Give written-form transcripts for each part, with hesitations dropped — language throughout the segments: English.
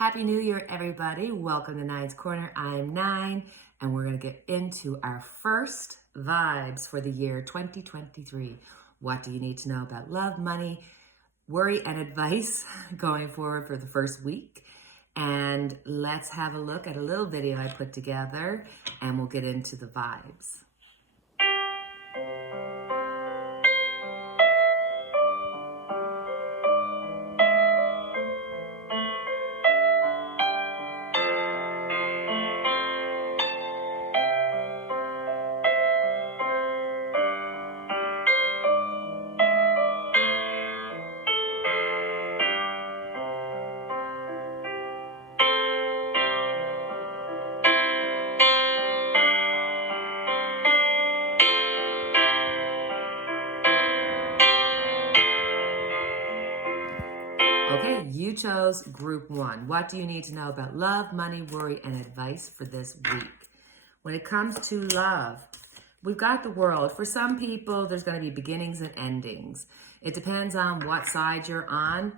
Happy New Year, everybody. Welcome to Nine's Corner. I'm Nine, and we're going to get into our first vibes for the year 2023. What do you need to know about love, money, worry, and advice going forward for the first week? And let's have a look at a little video I put together, and we'll get into the vibes. Okay, you chose group one. What do you need to know about love, money, worry, and advice for this week? When it comes to love, we've got the world. For some people, there's going to be beginnings and endings. It depends on what side you're on.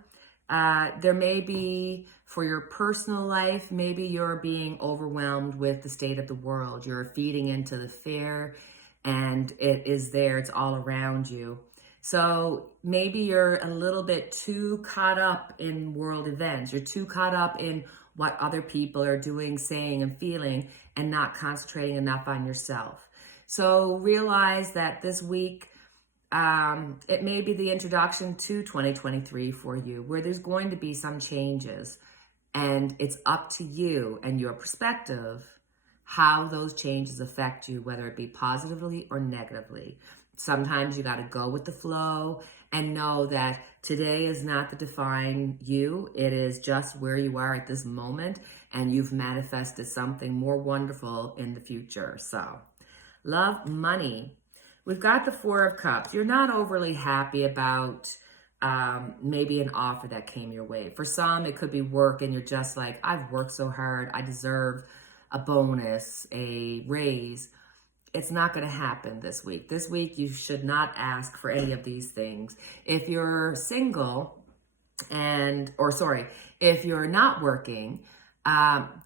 There may be, for your personal life, maybe you're being overwhelmed with the state of the world. You're feeding into the fear, and it is there. It's all around you. So maybe you're a little bit too caught up in world events. You're too caught up in what other people are doing, saying, and feeling, and not concentrating enough on yourself. So realize that this week, it may be the introduction to 2023 for you, where there's going to be some changes. And it's up to you and your perspective how those changes affect you, whether it be positively or negatively. Sometimes you got to go with the flow and know that today is not to define you. It is just where you are at this moment, and you've manifested something more wonderful in the future. So, love, money. We've got the Four of Cups. You're not overly happy about maybe an offer that came your way. For some, it could be work, and you're just like, I've worked so hard. I deserve a bonus, a raise. It's not going to happen this week. This week, you should not ask for any of these things. If you're single if you're not working,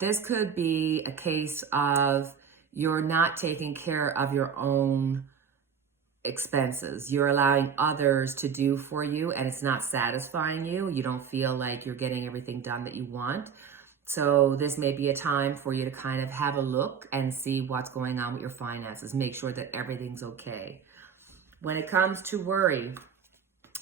this could be a case of you're not taking care of your own expenses. You're allowing others to do for you, and it's not satisfying you. You don't feel like you're getting everything done that you want. So this may be a time for you to kind of have a look and see what's going on with your finances. Make sure that everything's okay. When it comes to worry,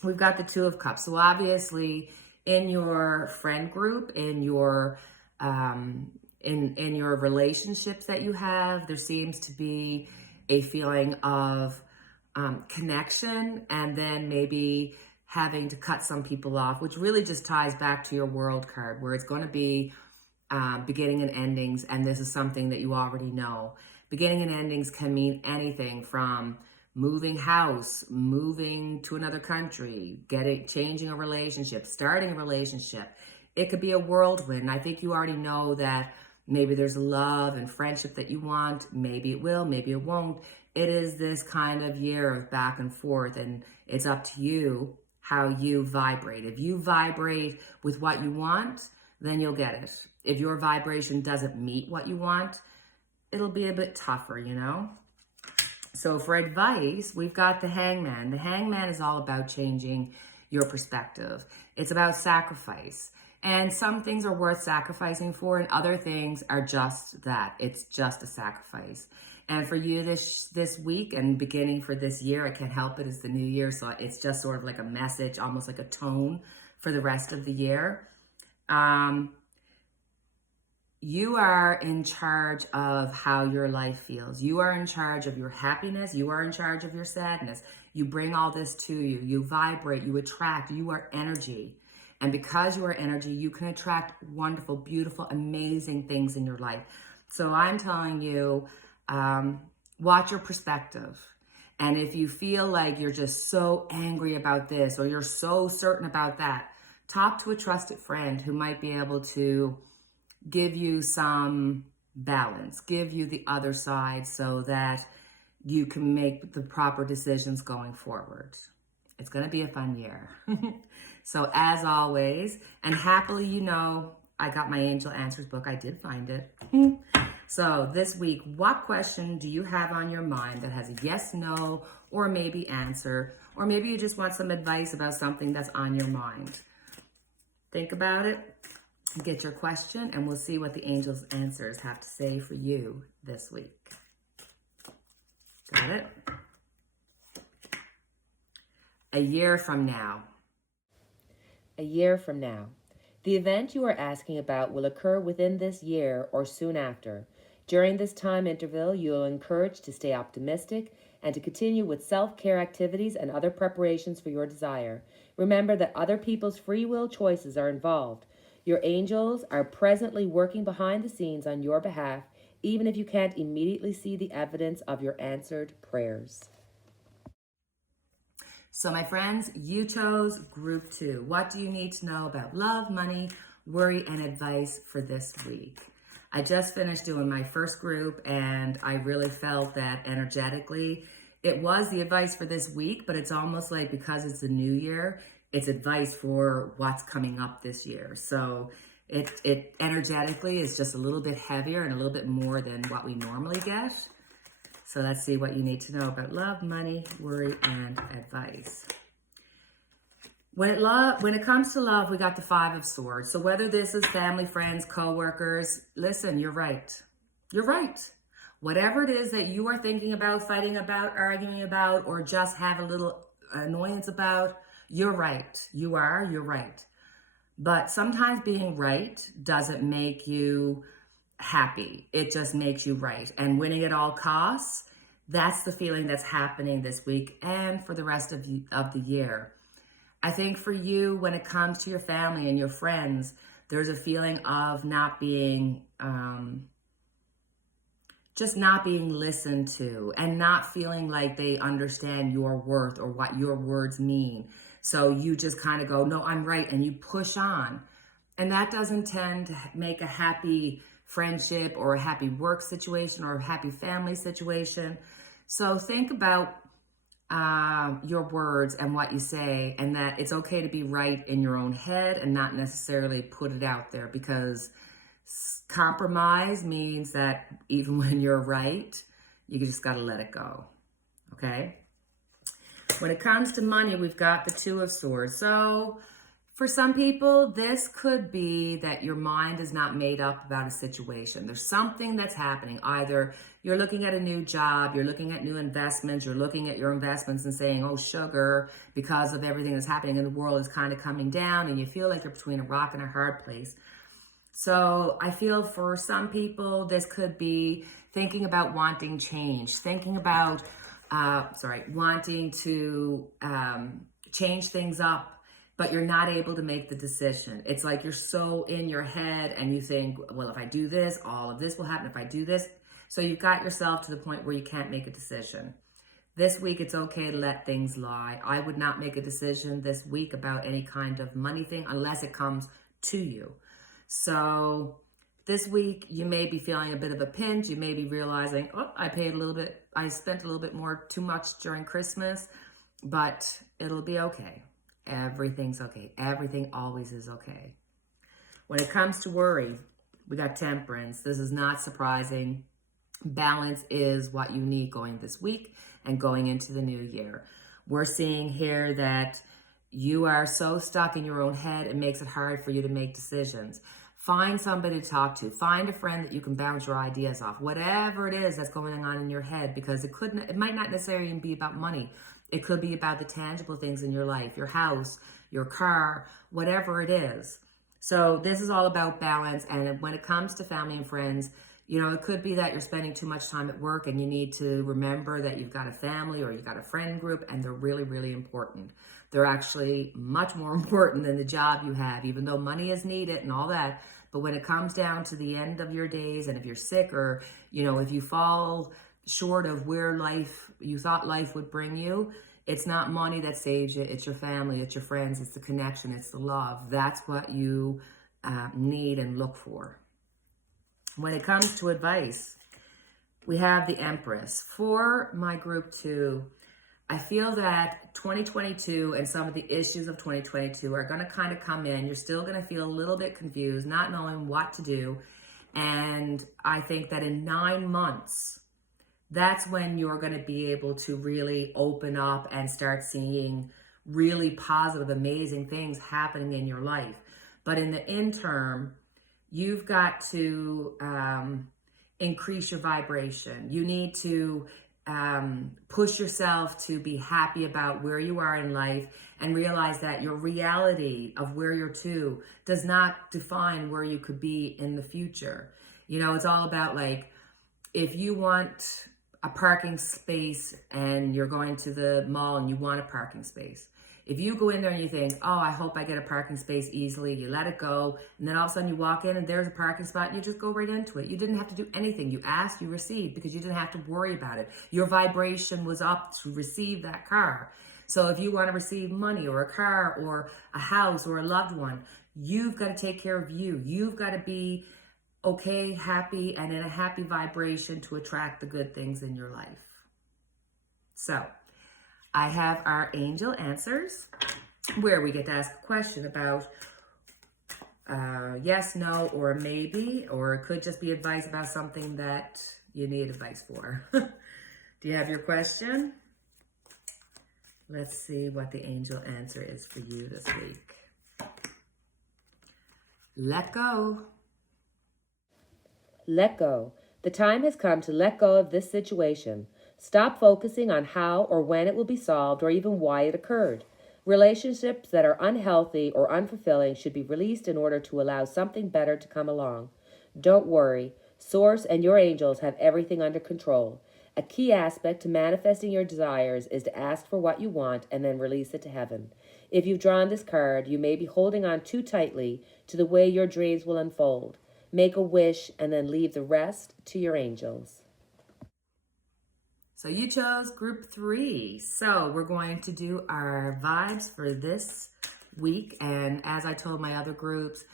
we've got the Two of Cups. So obviously in your friend group, in your in your relationships that you have, there seems to be a feeling of connection, and then maybe having to cut some people off, which really just ties back to your World card, where it's going to be beginning and endings, and this is something that you already know. Beginning and endings can mean anything from moving house, moving to another country, changing a relationship, starting a relationship. It could be a whirlwind. I think you already know that maybe there's love and friendship that you want. Maybe it will, maybe it won't. It is this kind of year of back and forth, and it's up to you how you vibrate. If you vibrate with what you want, then you'll get it. If your vibration doesn't meet what you want, it'll be a bit tougher, you know? So for advice, we've got the Hangman. The Hangman is all about changing your perspective. It's about sacrifice. And some things are worth sacrificing for, and other things are just that. It's just a sacrifice. And for you this week and beginning for this year, I can't help it, it's the new year. So it's just sort of like a message, almost like a tone for the rest of the year. You are in charge of how your life feels. You are in charge of your happiness. You are in charge of your sadness. You bring all this to you. You vibrate, you attract, you are energy. And because you are energy, you can attract wonderful, beautiful, amazing things in your life. So I'm telling you, watch your perspective. And if you feel like you're just so angry about this, or you're so certain about that, talk to a trusted friend who might be able to give you some balance, give you the other side, so that you can make the proper decisions going forward. It's going to be a fun year. So as always, and happily, I got my Angel Answers book. I did find it. So this week, what question do you have on your mind that has a yes, no, or maybe answer, or maybe you just want some advice about something that's on your mind? Think about it, get your question, and we'll see what the Angels Answers have to say for you this week. Got it? A year from now. A year from now. The event you are asking about will occur within this year or soon after. During this time interval, you are encouraged to stay optimistic and to continue with self-care activities and other preparations for your desire. Remember that other people's free will choices are involved. Your angels are presently working behind the scenes on your behalf, even if you can't immediately see the evidence of your answered prayers. So my friends, you chose group 2. What do you need to know about love, money, worry, and advice for this week? I just finished doing my first group, and I really felt that energetically it was the advice for this week, but it's almost like because it's a new year, it's advice for what's coming up this year. So it energetically is just a little bit heavier and a little bit more than what we normally get. So let's see what you need to know about love, money, worry, and advice. When it comes to love, we got the 5 of Swords. So whether this is family, friends, co-workers, listen, you're right. You're right. Whatever it is that you are thinking about, fighting about, arguing about, or just have a little annoyance about, you're right. You're right. But sometimes being right doesn't make you happy. It just makes you right. And winning at all costs, that's the feeling that's happening this week and for the rest of the year. I think for you, when it comes to your family and your friends, there's a feeling of not being, just not being listened to and not feeling like they understand your worth or what your words mean. So you just kind of go, no, I'm right. And you push on. And that doesn't tend to make a happy friendship or a happy work situation or a happy family situation. So think about your words and what you say, and that it's okay to be right in your own head and not necessarily put it out there, because compromise means that even when you're right, you just got to let it go. Okay? When it comes to money, we've got the 2 of Swords. So for some people, this could be that your mind is not made up about a situation. There's something that's happening. Either you're looking at a new job, you're looking at new investments, you're looking at your investments and saying, oh, sugar, because of everything that's happening in the world is kind of coming down, and you feel like you're between a rock and a hard place. So I feel for some people, this could be thinking about wanting change, thinking about, wanting to change things up, but you're not able to make the decision. It's like you're so in your head and you think, well, if I do this, all of this will happen if I do this. So you've got yourself to the point where you can't make a decision. This week, it's okay to let things lie. I would not make a decision this week about any kind of money thing unless it comes to you. So this week, you may be feeling a bit of a pinch. You may be realizing, oh, I spent a little bit more too much during Christmas, but it'll be okay. Everything's okay. Everything always is okay. When it comes to worry, we got Temperance. This is not surprising. Balance is what you need going this week and going into the new year. We're seeing here that you are so stuck in your own head, it makes it hard for you to make decisions. Find somebody to talk to. Find a friend that you can bounce your ideas off. Whatever it is that's going on in your head, because it might not necessarily even be about money. It could be about the tangible things in your life, your house, your car, whatever it is. So this is all about balance. And when it comes to family and friends, it could be that you're spending too much time at work and you need to remember that you've got a family or you've got a friend group, and they're really, really important. They're actually much more important than the job you have, even though money is needed and all that. But when it comes down to the end of your days, and if you're sick or, if you fall short of where you thought life would bring you, it's not money that saves you. It's your family, it's your friends, it's the connection, it's the love. That's what you need and look for. When it comes to advice, we have the Empress. For my group 2, I feel that 2022 and some of the issues of 2022 are going to kind of come in. You're still going to feel a little bit confused, not knowing what to do. And I think that in 9 months, that's when you're going to be able to really open up and start seeing really positive, amazing things happening in your life. But in the interim, you've got to increase your vibration. You need to push yourself to be happy about where you are in life and realize that your reality of where you're to does not define where you could be in the future. You know, it's all about, like, if you want a parking space and you're going to the mall and you want a parking space, if you go in there and you think, oh, I hope I get a parking space easily, you let it go, and then all of a sudden you walk in and there's a parking spot and you just go right into it. You didn't have to do anything. You asked, you received, because you didn't have to worry about it. Your vibration was up to receive that car. So if you want to receive money or a car or a house or a loved one, you've got to take care of you. You've got to be okay, happy, and in a happy vibration to attract the good things in your life. So I have our angel answers, where we get to ask a question about yes, no, or a maybe, or it could just be advice about something that you need advice for. Do you have your question? Let's see what the angel answer is for you this week. Let go. Let go. The time has come to let go of this situation. Stop focusing on how or when it will be solved or even why it occurred. Relationships that are unhealthy or unfulfilling should be released in order to allow something better to come along. Don't worry. Source and your angels have everything under control. A key aspect to manifesting your desires is to ask for what you want and then release it to heaven. If you've drawn this card, you may be holding on too tightly to the way your dreams will unfold. Make a wish and then leave the rest to your angels. So you chose group 3. So we're going to do our vibes for this week. And as I told my other groups,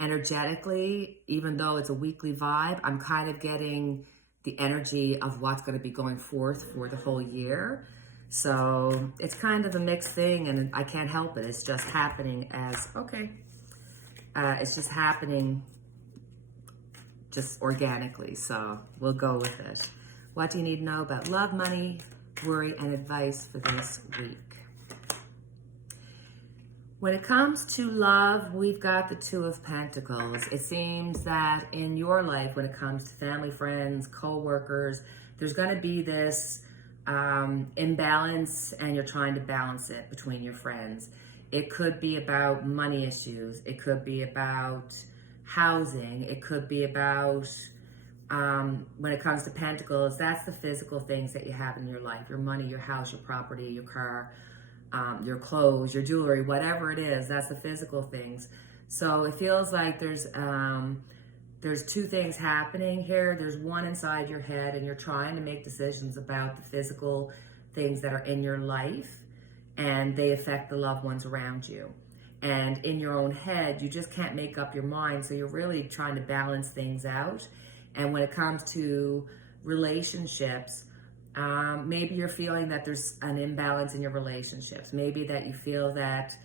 energetically, even though it's a weekly vibe, I'm kind of getting the energy of what's going to be going forth for the whole year. So it's kind of a mixed thing, and I can't help it. It's just happening as, okay. It's just happening just organically. So we'll go with it. What do you need to know about love, money, worry, and advice for this week? When it comes to love, we've got the 2 of Pentacles. It seems that in your life, when it comes to family, friends, co-workers, there's going to be this imbalance, and you're trying to balance it between your friends. It could be about money issues. It could be about housing. It could be about, when it comes to Pentacles, that's the physical things that you have in your life. Your money, your house, your property, your car, your clothes, your jewelry, whatever it is, that's the physical things. So it feels like there's 2 things happening here. There's one inside your head, and you're trying to make decisions about the physical things that are in your life, and they affect the loved ones around you. And in your own head, you just can't make up your mind. So you're really trying to balance things out. And when it comes to relationships, maybe you're feeling that there's an imbalance in your relationships. Maybe that you feel that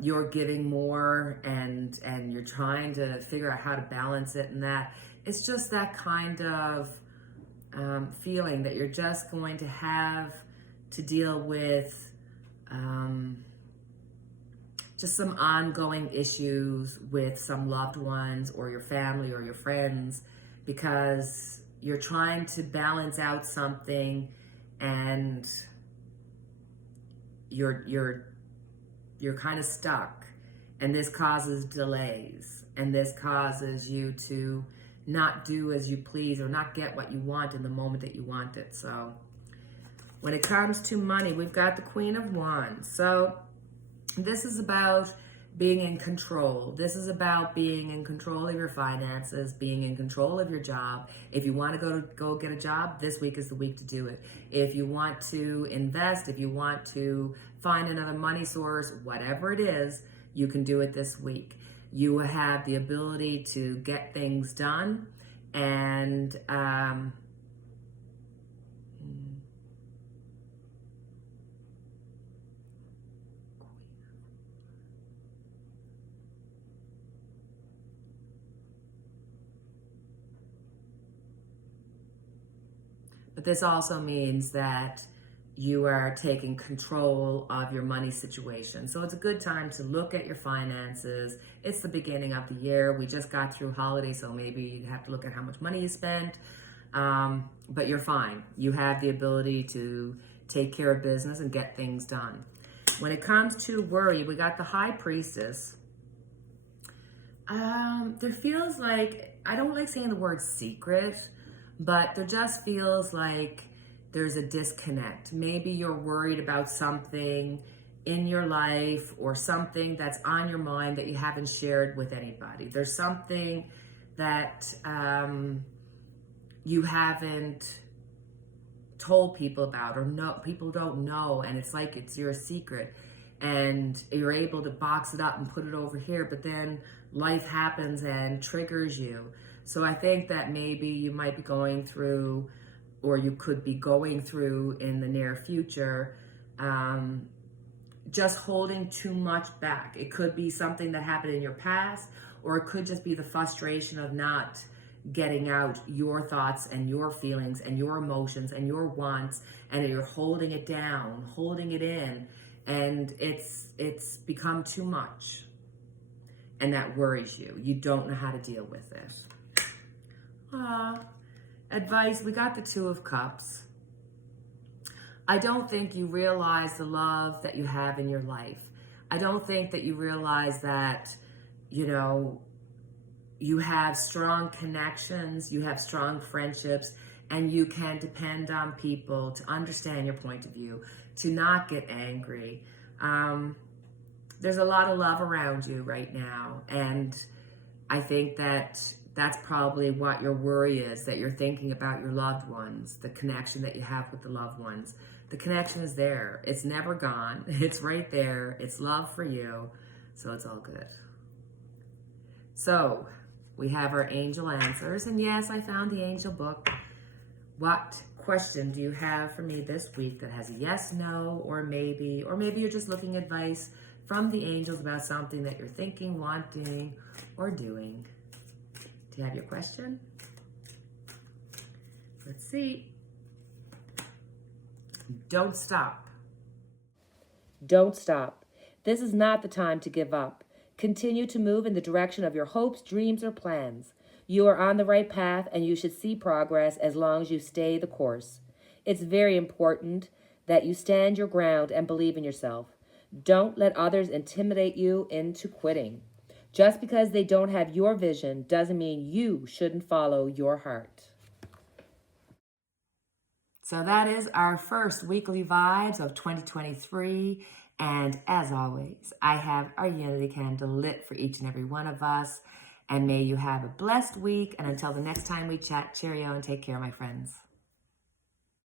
you're giving more, and you're trying to figure out how to balance it, and that it's just that kind of feeling that you're just going to have to deal with just some ongoing issues with some loved ones or your family or your friends, because you're trying to balance out something, and you're kind of stuck, and this causes delays, and this causes you to not do as you please or not get what you want in the moment that you want it. So when it comes to money, we've got the Queen of Wands. So this is about being in control. This is about being in control of your finances, being in control of your job. If you want to go get a job, this week is the week to do it. If you want to invest, if you want to find another money source, whatever it is, you can do it this week. You have the ability to get things done, and But this also means that you are taking control of your money situation. So it's a good time to look at your finances. It's the beginning of the year. We just got through holidays, so maybe you have to look at how much money you spent. But you're fine. You have the ability to take care of business and get things done. When it comes to worry, we got the High Priestess. There feels like, I don't like saying the word secret, but there just feels like there's a disconnect. Maybe you're worried about something in your life or something that's on your mind that you haven't shared with anybody. There's something that you haven't told people about, or no, people don't know, and it's like it's your secret, and you're able to box it up and put it over here, but then life happens and triggers you. So I think that maybe you might be going through, or you could be going through in the near future, just holding too much back. It could be something that happened in your past, or it could just be the frustration of not getting out your thoughts and your feelings and your emotions and your wants, and you're holding it down, holding it in, and it's become too much, and that worries you. You don't know how to deal with it. Advice, we got the Two of Cups. I don't think you realize the love that you have in your life. I don't think that you realize that, you have strong connections, you have strong friendships, and you can depend on people to understand your point of view, to not get angry. There's a lot of love around you right now, and I think that that's probably what your worry is, that you're thinking about your loved ones, the connection that you have with the loved ones. The connection is there. It's never gone. It's right there. It's love for you. So it's all good. So we have our angel answers. And yes, I found the angel book. What question do you have for me this week that has a yes, no, or maybe you're just looking advice from the angels about something that you're thinking, wanting, or doing? Do you have your question? Let's see. Don't stop. Don't stop. This is not the time to give up. Continue to move in the direction of your hopes, dreams, or plans. You are on the right path, and you should see progress as long as you stay the course. It's very important that you stand your ground and believe in yourself. Don't let others intimidate you into quitting. Just because they don't have your vision doesn't mean you shouldn't follow your heart. So that is our first weekly vibes of 2023. And as always, I have our unity candle lit for each and every one of us. And may you have a blessed week. And until the next time we chat, cheerio and take care, my friends.